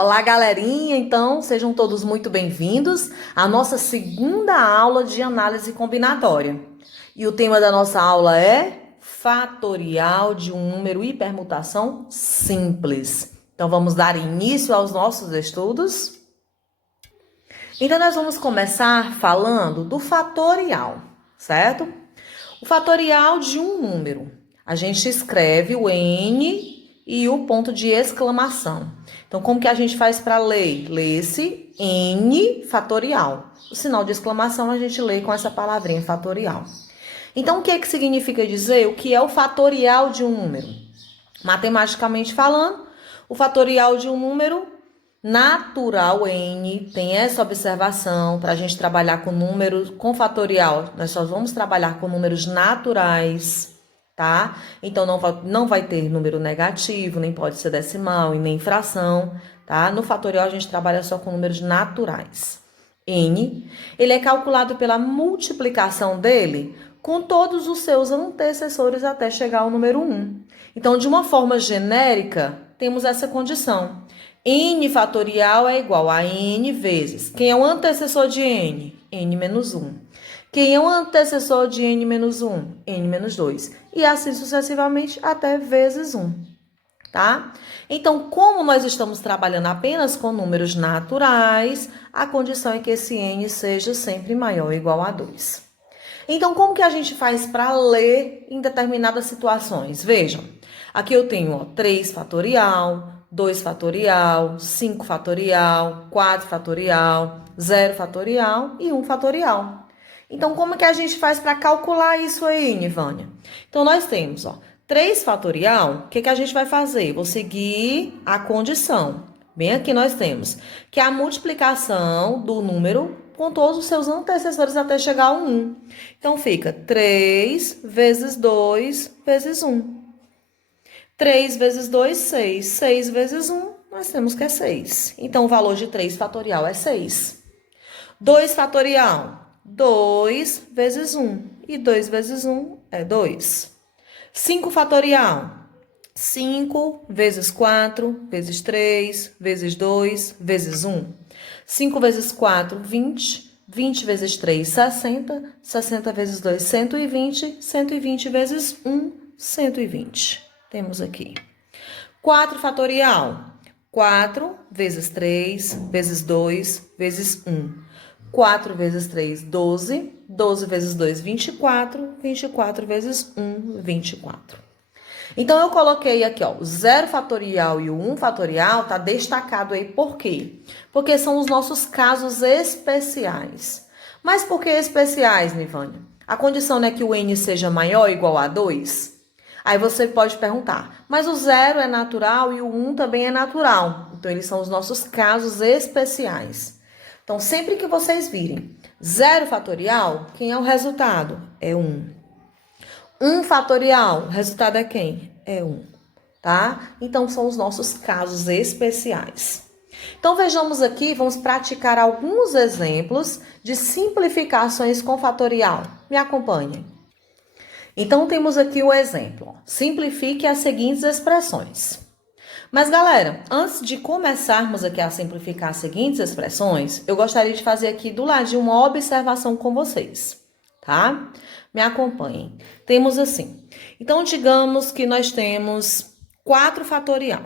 Olá, galerinha! Então, sejam todos muito bem-vindos à nossa segunda aula de análise combinatória. E o tema da nossa aula é fatorial de um número e permutação simples. Então, vamos dar início aos nossos estudos. Então, nós vamos começar falando do fatorial, certo? O fatorial de um número. A gente escreve o N e o ponto de exclamação. Então, como que a gente faz para ler? Lê-se N fatorial. O sinal de exclamação a gente lê com essa palavrinha fatorial. Então, o que significa dizer o que é o fatorial de um número? Matematicamente falando, o fatorial de um número natural N, tem essa observação para a gente trabalhar com números com fatorial. Nós só vamos trabalhar com números naturais, tá? Então, não vai ter número negativo, nem pode ser decimal e nem fração, tá? No fatorial, a gente trabalha só com números naturais. N, ele é calculado pela multiplicação dele com todos os seus antecessores até chegar ao número 1. Então, de uma forma genérica, temos essa condição. N fatorial é igual a N vezes. Quem é o antecessor de N? N menos 1. Quem é o antecessor de N menos 1? N menos 2. E assim sucessivamente até vezes 1. Tá? Então, como nós estamos trabalhando apenas com números naturais, a condição é que esse N seja sempre maior ou igual a 2. Então, como que a gente faz para ler em determinadas situações? Vejam, aqui eu tenho 3 fatorial, 2 fatorial, 5 fatorial, 4 fatorial, 0 fatorial e 1 fatorial. Então, como que a gente faz para calcular isso aí, Nivânia? Então, nós temos, 3 fatorial, o que a gente vai fazer? Vou seguir a condição. Bem aqui nós temos que a multiplicação do número com todos os seus antecessores até chegar ao 1. Então, fica 3 vezes 2 vezes 1. 3 vezes 2, 6. 6 vezes 1, nós temos que é 6. Então, o valor de 3 fatorial é 6. 2 fatorial, 2 vezes 1. E 2 vezes 1 é 2. 5 fatorial, 5 vezes 4, vezes 3, vezes 2, vezes 1. 5 vezes 4, 20. 20 vezes 3, 60. 60 vezes 2, 120. 120 vezes 1, 120. Temos aqui. 4 fatorial. 4 vezes 3, vezes 2, vezes 1. 4 vezes 3, 12. 12 vezes 2, 24. 24 vezes 1, 24. Então, eu coloquei aqui, o 0 fatorial e o 1 fatorial tá destacado aí. Por quê? Porque são os nossos casos especiais. Mas por que especiais, Nivânia? A condição não é que o N seja maior ou igual a 2? Aí você pode perguntar, mas o 0 é natural e o 1 também é natural. Então, eles são os nossos casos especiais. Então, sempre que vocês virem 0 fatorial, quem é o resultado? É 1. 1 fatorial, o resultado é quem? É 1, tá? Então, são os nossos casos especiais. Então, vejamos aqui, vamos praticar alguns exemplos de simplificações com fatorial. Me acompanhem. Então, temos aqui o exemplo. Simplifique as seguintes expressões. Mas, galera, antes de começarmos aqui a simplificar as seguintes expressões, eu gostaria de fazer aqui do ladinho uma observação com vocês, tá? Me acompanhem. Temos assim. Então, digamos que nós temos 4 fatorial.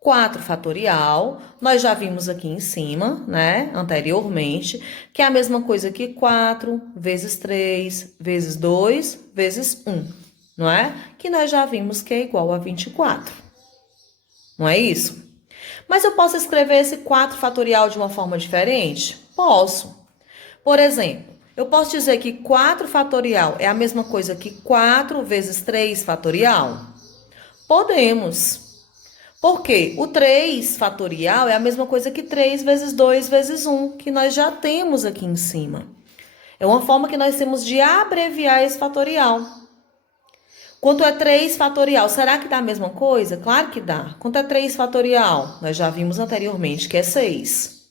4 fatorial, nós já vimos aqui em cima, né, anteriormente, que é a mesma coisa que 4 vezes 3 vezes 2 vezes 1, não é? Que nós já vimos que é igual a 24. Não é isso? Mas eu posso escrever esse 4 fatorial de uma forma diferente? Posso. Por exemplo, eu posso dizer que 4 fatorial é a mesma coisa que 4 vezes 3 fatorial? Podemos. Porque o 3 fatorial é a mesma coisa que 3 vezes 2 vezes 1, que nós já temos aqui em cima. É uma forma que nós temos de abreviar esse fatorial. Quanto é 3 fatorial? Será que dá a mesma coisa? Claro que dá. Quanto é 3 fatorial? Nós já vimos anteriormente que é 6.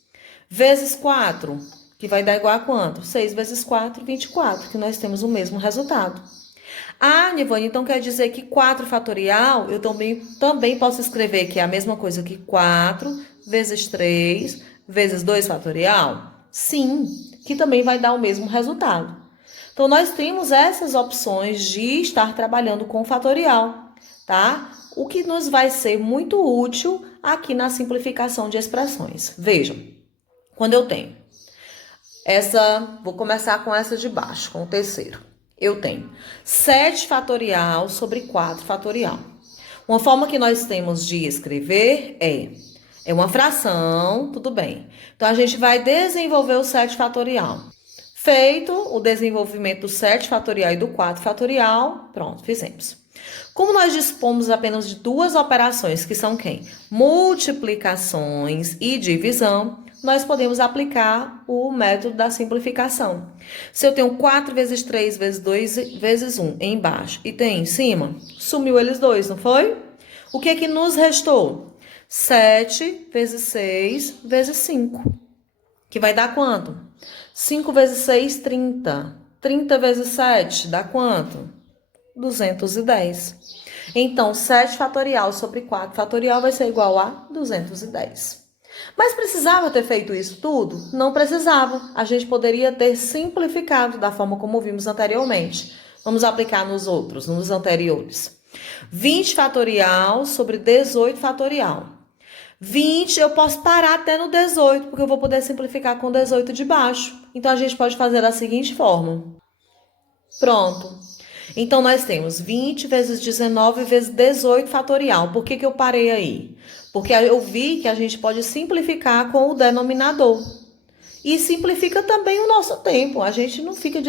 Vezes 4, que vai dar igual a quanto? 6 vezes 4, 24, que nós temos o mesmo resultado. Ah, Nivane, então quer dizer que 4 fatorial, eu também posso escrever que é a mesma coisa que 4 vezes 3 vezes 2 fatorial? Sim, que também vai dar o mesmo resultado. Então, nós temos essas opções de estar trabalhando com fatorial, tá? O que nos vai ser muito útil aqui na simplificação de expressões. Vejam, quando eu tenho vou começar com essa de baixo, com o terceiro. Eu tenho 7 fatorial sobre 4 fatorial. Uma forma que nós temos de escrever é uma fração, tudo bem. Então, a gente vai desenvolver o 7 fatorial. Feito o desenvolvimento do 7 fatorial e do 4 fatorial, pronto, fizemos. Como nós dispomos apenas de duas operações, que são quem? Multiplicações e divisão, nós podemos aplicar o método da simplificação. Se eu tenho 4 vezes 3 vezes 2 vezes 1 embaixo e tem em cima, sumiu eles dois, não foi? O que é que nos restou? 7 vezes 6 vezes 5, que vai dar quanto? 5 vezes 6, 30. 30 vezes 7 dá quanto? 210. Então, 7 fatorial sobre 4 fatorial vai ser igual a 210. Mas precisava ter feito isso tudo? Não precisava. A gente poderia ter simplificado da forma como vimos anteriormente. Vamos aplicar nos anteriores. 20 fatorial sobre 18 fatorial. 20, eu posso parar até no 18, porque eu vou poder simplificar com 18 de baixo. Então, a gente pode fazer da seguinte forma. Pronto. Então, nós temos 20 vezes 19 vezes 18 fatorial. Por que eu parei aí? Porque eu vi que a gente pode simplificar com o denominador. E simplifica também o nosso tempo. A gente não fica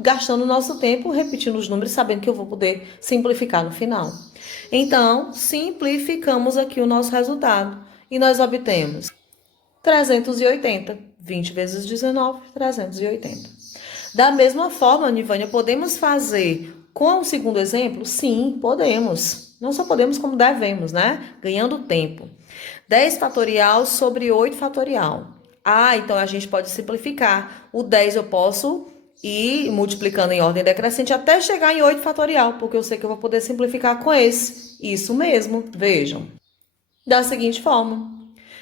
gastando o nosso tempo repetindo os números, sabendo que eu vou poder simplificar no final. Então, simplificamos aqui o nosso resultado. E nós obtemos 380. 20 vezes 19, 380. Da mesma forma, Nivânia, podemos fazer com o segundo exemplo? Sim, podemos. Não só podemos, como devemos, né? Ganhando tempo. 10 fatorial sobre 8 fatorial. Ah, então a gente pode simplificar. O 10 eu posso ir multiplicando em ordem decrescente até chegar em 8 fatorial, porque eu sei que eu vou poder simplificar com esse. Isso mesmo, vejam. Da seguinte forma.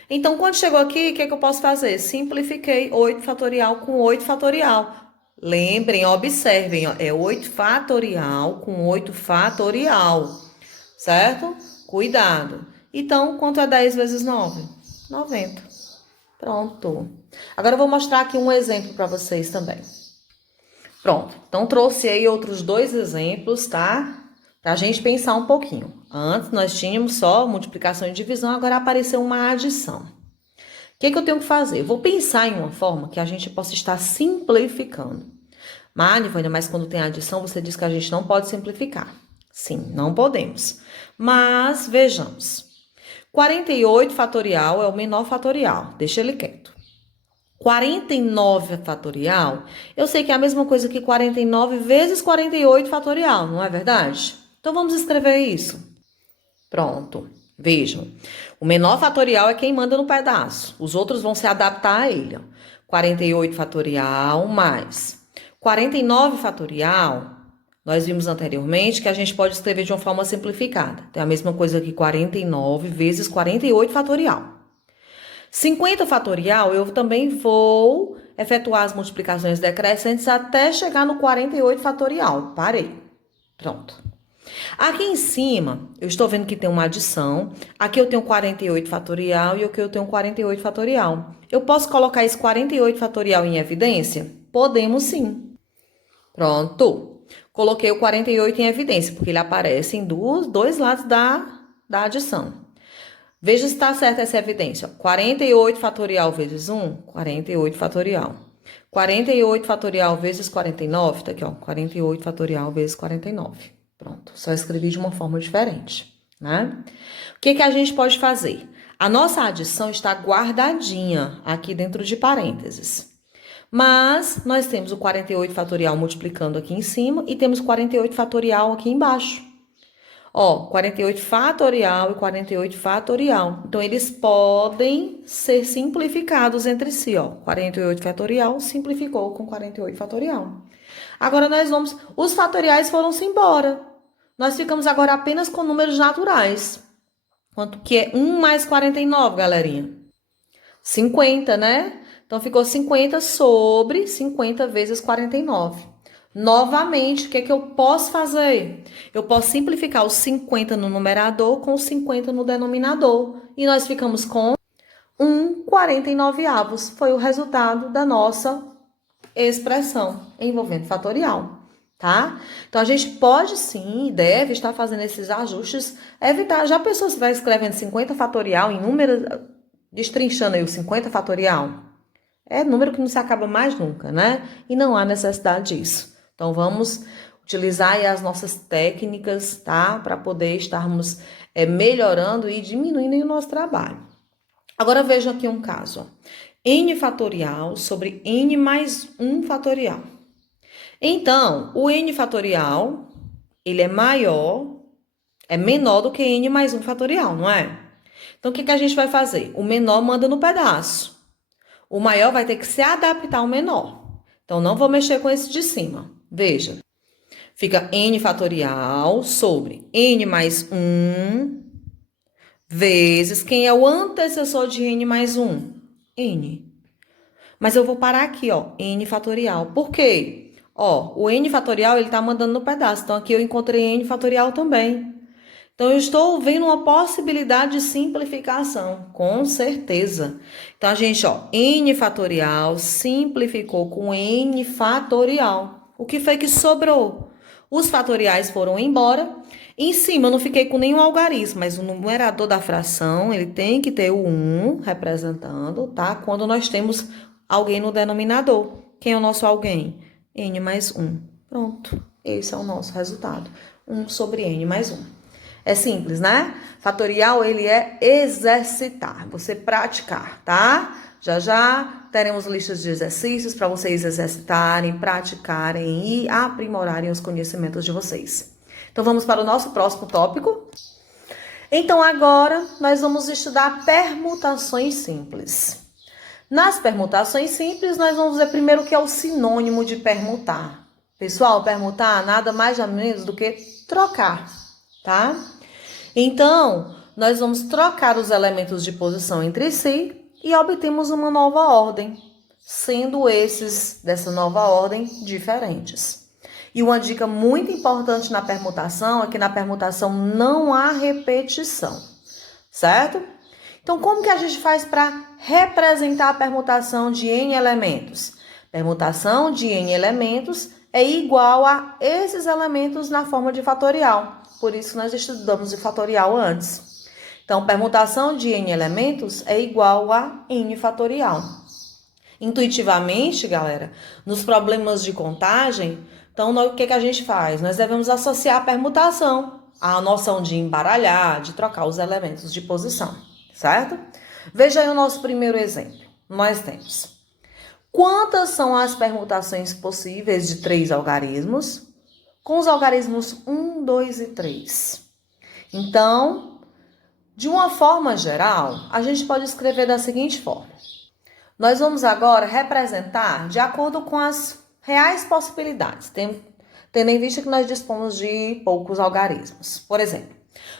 Então, quando chegou aqui, o que eu posso fazer? Simplifiquei 8 fatorial com 8 fatorial. Lembrem, observem, ó, é 8 fatorial com 8 fatorial, certo? Cuidado. Então, quanto é 10 vezes 9? 90. Pronto. Agora eu vou mostrar aqui um exemplo para vocês também. Pronto. Então, trouxe aí outros dois exemplos, tá? Pra gente pensar um pouquinho. Antes, nós tínhamos só multiplicação e divisão, agora apareceu uma adição. O que eu tenho que fazer? Eu vou pensar em uma forma que a gente possa estar simplificando. Nivânia, mas quando tem adição, você diz que a gente não pode simplificar. Sim, não podemos. Mas, vejamos. 48 fatorial é o menor fatorial. Deixa ele quieto. 49 fatorial, eu sei que é a mesma coisa que 49 vezes 48 fatorial, não é verdade? Então, vamos escrever isso. Pronto. Vejam. O menor fatorial é quem manda no pedaço. Os outros vão se adaptar a ele. 48 fatorial mais 49 fatorial, nós vimos anteriormente que a gente pode escrever de uma forma simplificada. Então, é a mesma coisa que 49 vezes 48 fatorial. 50 fatorial, eu também vou efetuar as multiplicações decrescentes até chegar no 48 fatorial. Parei. Pronto. Aqui em cima, eu estou vendo que tem uma adição. Aqui eu tenho 48 fatorial e aqui eu tenho 48 fatorial. Eu posso colocar esse 48 fatorial em evidência? Podemos sim. Pronto. Coloquei o 48 em evidência, porque ele aparece em dois lados da adição. Veja se está certa essa evidência. 48 fatorial vezes 1, 48 fatorial. 48 fatorial vezes 49, tá aqui, ó. 48 fatorial vezes 49. Pronto, só escrevi de uma forma diferente, né? O que a gente pode fazer? A nossa adição está guardadinha aqui dentro de parênteses. Mas nós temos o 48 fatorial multiplicando aqui em cima e temos 48 fatorial aqui embaixo. Ó, 48 fatorial e 48 fatorial. Então, eles podem ser simplificados entre si, ó. 48 fatorial simplificou com 48 fatorial. Agora os fatoriais foram-se embora. Nós ficamos agora apenas com números naturais. Quanto que é 1 mais 49, galerinha? 50, né? Então, ficou 50 sobre 50 vezes 49. Novamente, o que é que eu posso fazer? Eu posso simplificar os 50 no numerador com os 50 no denominador. E nós ficamos com 1,49avos. Foi o resultado da nossa expressão envolvendo fatorial, tá? Então, a gente pode sim e deve estar fazendo esses ajustes, evitar. Já pensou se vai escrevendo 50 fatorial em números, destrinchando aí o 50 fatorial? É número que não se acaba mais nunca, né? E não há necessidade disso. Então, vamos utilizar aí as nossas técnicas, tá? Para poder estarmos melhorando e diminuindo aí o nosso trabalho. Agora, veja aqui um caso, ó. N fatorial sobre N mais 1 fatorial. Então, o N fatorial, ele é menor do que N mais 1 fatorial, não é? Então, o que a gente vai fazer? O menor manda no pedaço. O maior vai ter que se adaptar ao menor. Então, não vou mexer com esse de cima. Veja, fica N fatorial sobre N mais 1 vezes quem é o antecessor de N mais 1? N. Mas eu vou parar aqui, ó, N fatorial. Por quê? Ó, o N fatorial, ele tá mandando no pedaço. Então, aqui eu encontrei N fatorial também. Então, eu estou vendo uma possibilidade de simplificação, com certeza. Então, a gente, ó, N fatorial simplificou com N fatorial. O que foi que sobrou? Os fatoriais foram embora. Em cima, eu não fiquei com nenhum algarismo, mas o numerador da fração, ele tem que ter o 1 representando, tá? Quando nós temos alguém no denominador. Quem é o nosso alguém? N mais 1. Pronto. Esse é o nosso resultado. 1 sobre N mais 1. É simples, né? Fatorial, ele é exercitar, você praticar, tá? Já já teremos listas de exercícios para vocês exercitarem, praticarem e aprimorarem os conhecimentos de vocês. Então, vamos para o nosso próximo tópico. Então, agora, nós vamos estudar permutações simples. Nas permutações simples, nós vamos ver primeiro o que é o sinônimo de permutar. Pessoal, permutar nada mais ou menos do que trocar, tá? Então, nós vamos trocar os elementos de posição entre si e obtemos uma nova ordem, sendo esses dessa nova ordem diferentes. E uma dica muito importante na permutação é que na permutação não há repetição, certo? Então, como que a gente faz para representar a permutação de N elementos? Permutação de N elementos é igual a esses elementos na forma de fatorial. Por isso, nós estudamos de fatorial antes. Então, permutação de N elementos é igual a N fatorial. Intuitivamente, galera, nos problemas de contagem, então, o que a gente faz? Nós devemos associar a permutação à noção de embaralhar, de trocar os elementos de posição, certo? Veja aí o nosso primeiro exemplo. Nós temos: quantas são as permutações possíveis de 3 algarismos com os algarismos 1, 2 e 3? Então, de uma forma geral, a gente pode escrever da seguinte forma. Nós vamos agora representar de acordo com as reais possibilidades, tendo em vista que nós dispomos de poucos algarismos. Por exemplo,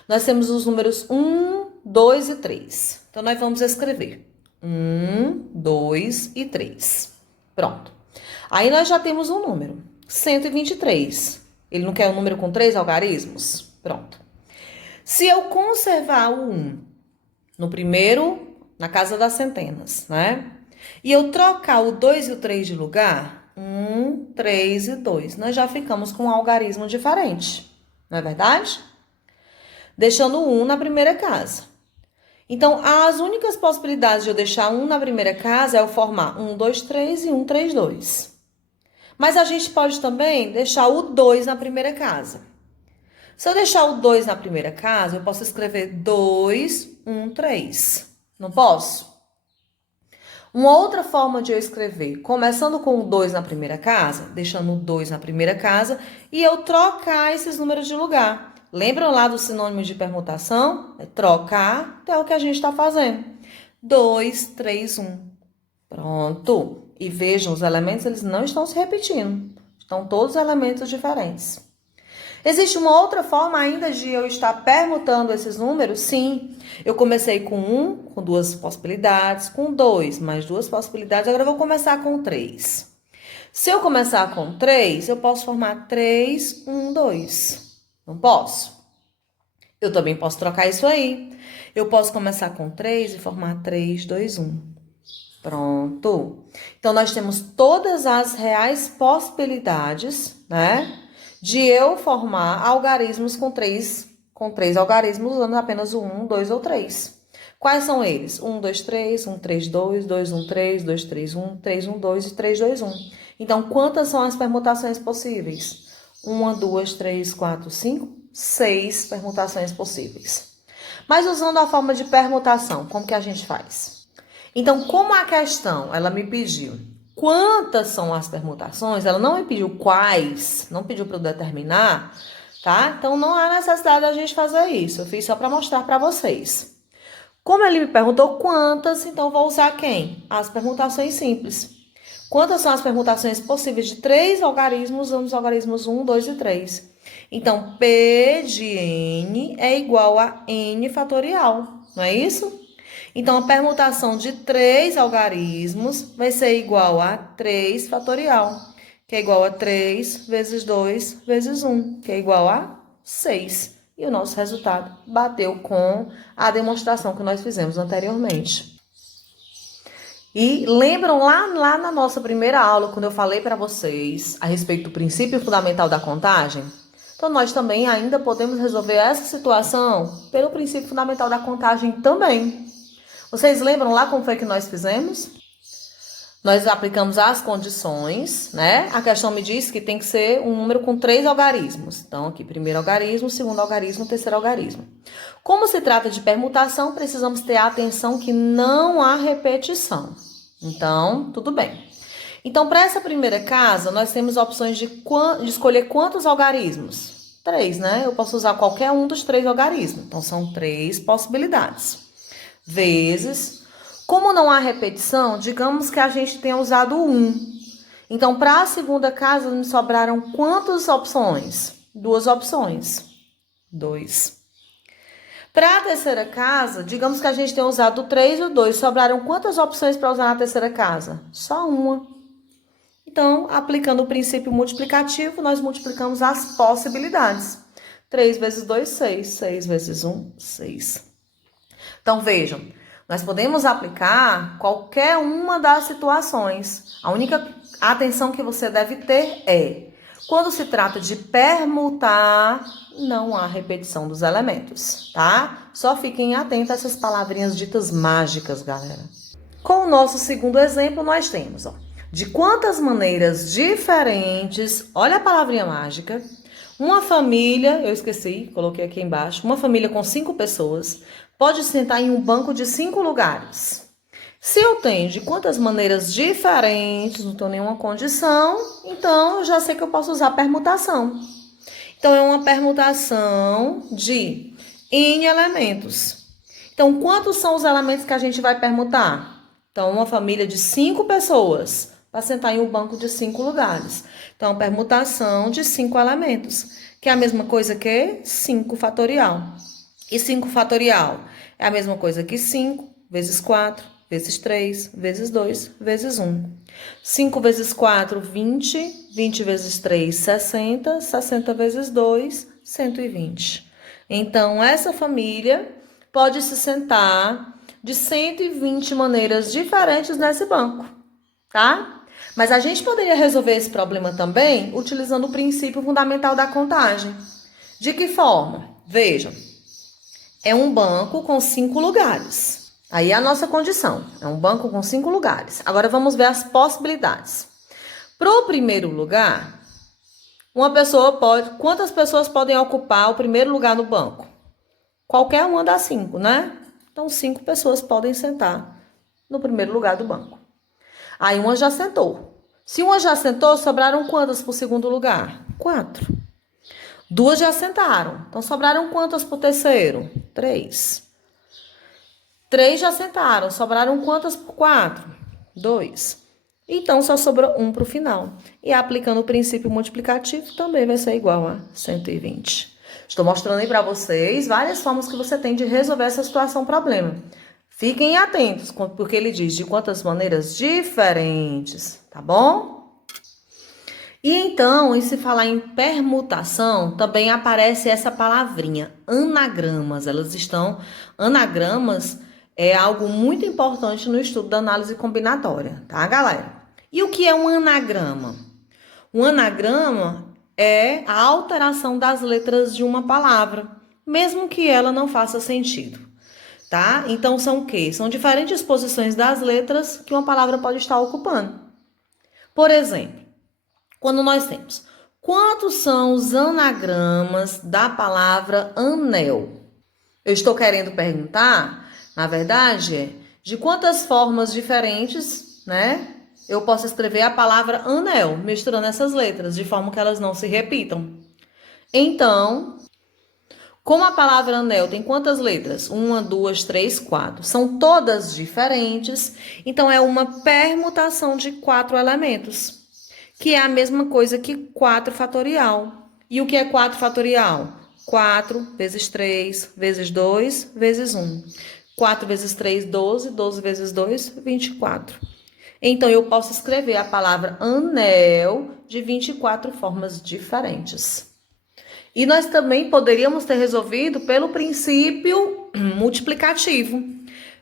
nós temos os números 1, 2 e 3. Então, nós vamos escrever 1, 2 e 3. Pronto. Aí, nós já temos um número, 123. Ele não quer um número com 3 algarismos? Pronto. Se eu conservar o 1 no primeiro, na casa das centenas, né? E eu trocar o 2 e o 3 de lugar, 1, 3 e 2. Nós já ficamos com um algarismo diferente, não é verdade? Deixando o 1 na primeira casa. Então, as únicas possibilidades de eu deixar 1 na primeira casa é eu formar 1, 2, 3 e 1, 3, 2. Mas a gente pode também deixar o 2 na primeira casa. Se eu deixar o 2 na primeira casa, eu posso escrever 2, 1, 3. Não posso? Uma outra forma de eu escrever, começando com o 2 na primeira casa, deixando o 2 na primeira casa, e eu trocar esses números de lugar. Lembram lá do sinônimo de permutação? É trocar, então é o que a gente está fazendo. 2, 3, 1. Pronto. E vejam, os elementos eles não estão se repetindo. Então, todos elementos diferentes. Existe uma outra forma ainda de eu estar permutando esses números? Sim. Eu comecei com 1, com 2 possibilidades, com 2, mais 2 possibilidades. Agora eu vou começar com 3. Se eu começar com 3, eu posso formar 3, 1, 2. Não posso? Eu também posso trocar isso aí. Eu posso começar com 3 e formar 3, 2, 1. Pronto. Então, nós temos todas as reais possibilidades, né? De eu formar algarismos com três algarismos, usando apenas o 1, 2 ou 3. Quais são eles? 1, 2, 3, 1, 3, 2, 2, 1, 3, 2, 3, 1, 3, 1, 2 e 3, 2, 1. Então, quantas são as permutações possíveis? 1, 2, 3, 4, 5, 6 permutações possíveis. Mas usando a forma de permutação, como que a gente faz? Então, como a questão, ela me pediu quantas são as permutações, ela não me pediu quais, não pediu para eu determinar, tá? Então, não há necessidade da gente fazer isso. Eu fiz só para mostrar para vocês. Como ele me perguntou quantas, então vou usar quem? As permutações simples. Quantas são as permutações possíveis de 3 algarismos? Usando os algarismos 1, 2 e 3. Então, P de N é igual a N fatorial, não é isso? Então, a permutação de 3 algarismos vai ser igual a 3 fatorial, que é igual a 3 vezes 2 vezes 1, que é igual a 6. E o nosso resultado bateu com a demonstração que nós fizemos anteriormente. E lembram lá na nossa primeira aula, quando eu falei para vocês a respeito do princípio fundamental da contagem? Então, nós também ainda podemos resolver essa situação pelo princípio fundamental da contagem também. Vocês lembram lá como foi que nós fizemos? Nós aplicamos as condições, né? A questão me diz que tem que ser um número com 3 algarismos. Então, aqui, primeiro algarismo, segundo algarismo, terceiro algarismo. Como se trata de permutação, precisamos ter a atenção que não há repetição. Então, tudo bem. Então, para essa primeira casa, nós temos opções de escolher quantos algarismos? 3, né? Eu posso usar qualquer um dos 3 algarismos. Então, são 3 possibilidades. Vezes, como não há repetição, digamos que a gente tenha usado 1. Então, para a segunda casa, me sobraram quantas opções? 2 opções. 2. Para a terceira casa, digamos que a gente tenha usado 3 e o 2. Sobraram quantas opções para usar na terceira casa? Só uma. Então, aplicando o princípio multiplicativo, nós multiplicamos as possibilidades. 3 vezes 2, 6. 6 vezes 1, 6. Então, vejam, nós podemos aplicar qualquer uma das situações. A única atenção que você deve ter é, quando se trata de permutar, não há repetição dos elementos, tá? Só fiquem atentos a essas palavrinhas ditas mágicas, galera. Com o nosso segundo exemplo, nós temos, de quantas maneiras diferentes, olha a palavrinha mágica, uma família, eu esqueci, coloquei aqui embaixo, uma família com 5 pessoas pode sentar em um banco de 5 lugares. Se eu tenho de quantas maneiras diferentes, não tenho nenhuma condição, então eu já sei que eu posso usar permutação. Então, é uma permutação de N elementos. Então, quantos são os elementos que a gente vai permutar? Então, uma família de 5 pessoas para sentar em um banco de 5 lugares. Então, permutação de 5 elementos, que é a mesma coisa que 5 fatorial. E 5 fatorial é a mesma coisa que 5 vezes 4, vezes 3, vezes 2, vezes 1. 5 vezes 4, 20. 20 vezes 3, 60. 60 vezes 2, 120. Então, essa família pode se sentar de 120 maneiras diferentes nesse banco, tá? Mas a gente poderia resolver esse problema também utilizando o princípio fundamental da contagem. De que forma? Vejam. É um banco com 5 lugares. Aí é a nossa condição. É um banco com 5 lugares. Agora vamos ver as possibilidades. Para o primeiro lugar, quantas pessoas podem ocupar o primeiro lugar no banco? Qualquer uma das 5, né? Então, 5 pessoas podem sentar no primeiro lugar do banco. Aí uma já sentou. Se uma já sentou, sobraram quantas para o segundo lugar? 4. 2 já sentaram. Então, sobraram quantas para o terceiro? 3. 3 já sentaram. Sobraram quantas para o 4? 2. Então, só sobra 1 para o final. E aplicando o princípio multiplicativo, também vai ser igual a 120. Estou mostrando aí para vocês várias formas que você tem de resolver essa situação problema. Fiquem atentos, porque ele diz de quantas maneiras diferentes, tá bom? E então, em se falar em permutação, também aparece essa palavrinha, anagramas. Anagramas é algo muito importante no estudo da análise combinatória, tá, galera? E o que é um anagrama? Um anagrama é a alteração das letras de uma palavra, mesmo que ela não faça sentido, tá? Então, são o quê? São diferentes posições das letras que uma palavra pode estar ocupando. Por exemplo, quando nós temos quantos são os anagramas da palavra anel? Eu estou querendo perguntar, na verdade, de quantas formas diferentes, né? Eu posso escrever a palavra anel, misturando essas letras, de forma que elas não se repitam. Então, como a palavra anel tem quantas letras? 1, 2, 3, 4. São todas diferentes, então é uma permutação de 4 elementos, que é a mesma coisa que 4 fatorial. E o que é 4 fatorial? 4 vezes 3 vezes 2 vezes 1. 4 vezes 3, 12. 12 vezes 2, 24. Então, eu posso escrever a palavra anel de 24 formas diferentes. E nós também poderíamos ter resolvido pelo princípio multiplicativo.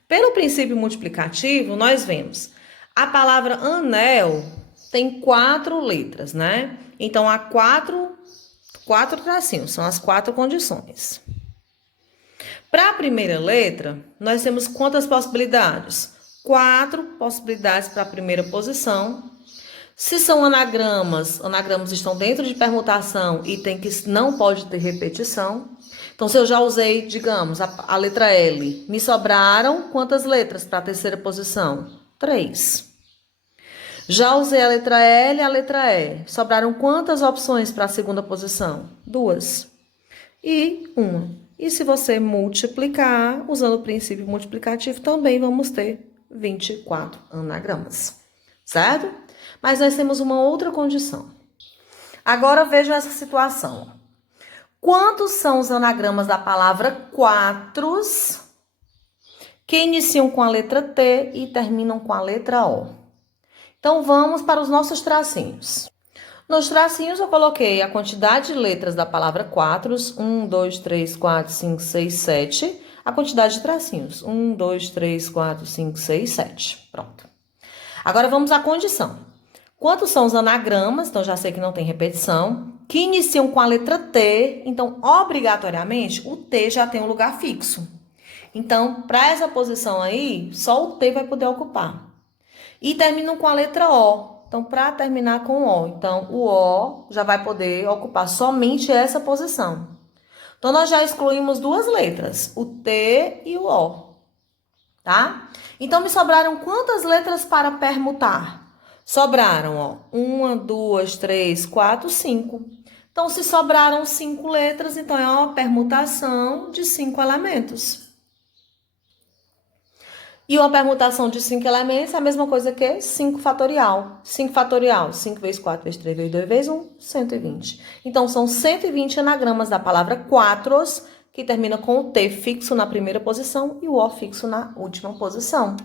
Pelo princípio multiplicativo, nós vemos a palavra anel tem 4 letras, né? Então, há quatro tracinhos, são as 4 condições. Para a primeira letra, nós temos quantas possibilidades? 4 possibilidades para a primeira posição. Se são anagramas estão dentro de permutação e não pode ter repetição. Então, se eu já usei, digamos, a letra L, me sobraram quantas letras para a terceira posição? 3. Já usei a letra L e a letra E. Sobraram quantas opções para a segunda posição? 2. E 1. E se você multiplicar, usando o princípio multiplicativo, também vamos ter 24 anagramas. Certo? Mas nós temos uma outra condição. Agora vejam essa situação. Quantos são os anagramas da palavra quatros que iniciam com a letra T e terminam com a letra O? Então, vamos para os nossos tracinhos. Nos tracinhos, eu coloquei a quantidade de letras da palavra quatros. 1, 2, 3, 4, 5, 6, 7. A quantidade de tracinhos. 1, 2, 3, 4, 5, 6, 7. Pronto. Agora, vamos à condição. Quantos são os anagramas? Então, já sei que não tem repetição. Que iniciam com a letra T. Então, obrigatoriamente, o T já tem um lugar fixo. Então, para essa posição aí, só o T vai poder ocupar. E terminam com a letra O. Então, para terminar com o O. Então, o O já vai poder ocupar somente essa posição. Então, nós já excluímos 2 letras, o T e o O. Tá? Então, me sobraram quantas letras para permutar? Sobraram, ó, 1, 2, 3, 4, 5. Então, se sobraram 5 letras, então é uma permutação de 5 elementos. E uma permutação de 5 elementos é a mesma coisa que 5 fatorial. 5 fatorial, 5 vezes 4 vezes 3 vezes 2 vezes 1, 120. Então, são 120 anagramas da palavra quatros, que termina com o T fixo na primeira posição e o O fixo na última posição.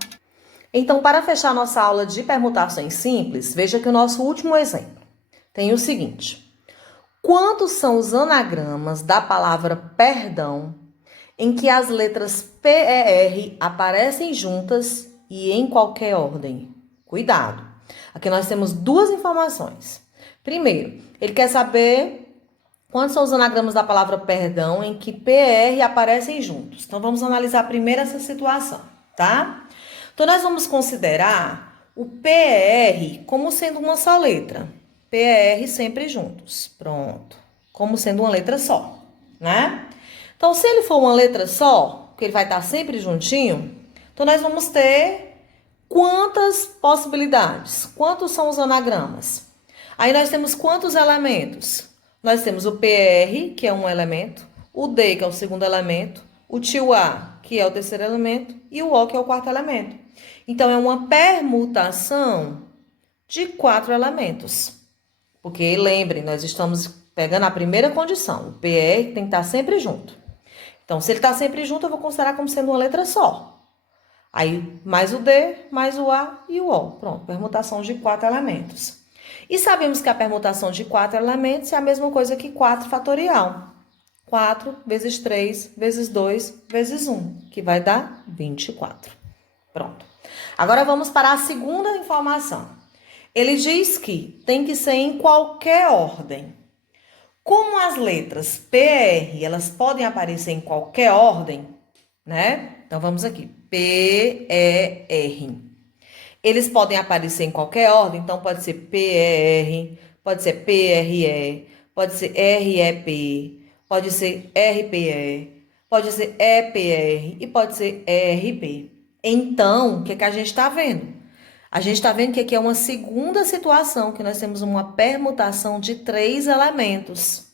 Então, para fechar nossa aula de permutações simples, veja que o nosso último exemplo tem o seguinte. Quantos são os anagramas da palavra perdão em que as letras P e R aparecem juntas e em qualquer ordem? Cuidado! Aqui nós temos 2 informações. Primeiro, ele quer saber quantos são os anagramas da palavra perdão em que P e R aparecem juntos. Então, vamos analisar primeiro essa situação, tá? Então, nós vamos considerar o PR como sendo uma só letra. PR sempre juntos. Pronto. Como sendo uma letra só, né? Então, se ele for uma letra só, que ele vai estar sempre juntinho, então nós vamos ter quantas possibilidades? Quantos são os anagramas? Aí nós temos quantos elementos? Nós temos o PR, que é um elemento, o D, que é o segundo elemento, o tio A, que é o terceiro elemento, e o O, que é o quarto elemento. Então, é uma permutação de 4 elementos. Porque, lembrem, nós estamos pegando a primeira condição. O PR tem que estar sempre junto. Então, se ele está sempre junto, eu vou considerar como sendo uma letra só. Aí, mais o D, mais o A e o O. Pronto, permutação de 4 elementos. E sabemos que a permutação de 4 elementos é a mesma coisa que 4 fatorial. 4 vezes 3 vezes 2 vezes 1, que vai dar 24. Pronto. Agora vamos para a segunda informação. Ele diz que tem que ser em qualquer ordem. Como as letras P, R, elas podem aparecer em qualquer ordem, né? Então, vamos aqui. P, E, R. Eles podem aparecer em qualquer ordem, então pode ser P, E, R, pode ser P, R, E, pode ser R, E, P, pode ser R, P, E, pode ser E, P, R e pode ser R, P. Então, o que a gente está vendo? A gente está vendo que aqui é uma segunda situação, que nós temos uma permutação de 3 elementos.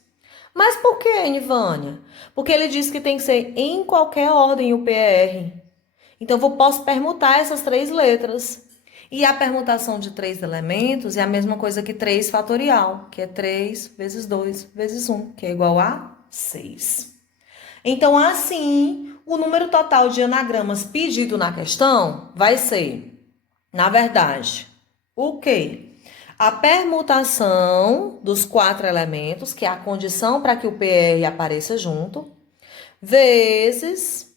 Mas por que, Nivânia? Porque ele diz que tem que ser em qualquer ordem o PR. Então, eu posso permutar essas 3 letras. E a permutação de 3 elementos é a mesma coisa que 3 fatorial, que é 3 vezes 2 vezes 1, que é igual a 6. Então, assim, o número total de anagramas pedido na questão vai ser... Na verdade, o quê? A permutação dos 4 elementos, que é a condição para que o PR apareça junto, vezes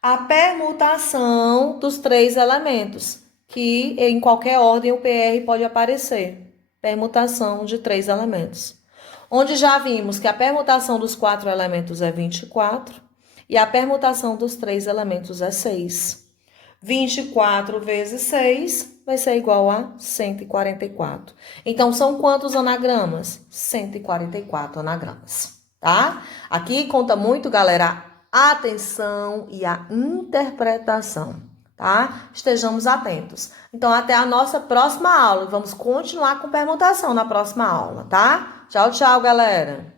a permutação dos 3 elementos, que em qualquer ordem o PR pode aparecer. Permutação de 3 elementos. Onde já vimos que a permutação dos 4 elementos é 24 e a permutação dos 3 elementos é 6. 24 vezes 6 vai ser igual a 144. Então, são quantos anagramas? 144 anagramas, tá? Aqui conta muito, galera, a atenção e a interpretação, tá? Estejamos atentos. Então, até a nossa próxima aula. Vamos continuar com permutação na próxima aula, tá? Tchau, tchau, galera!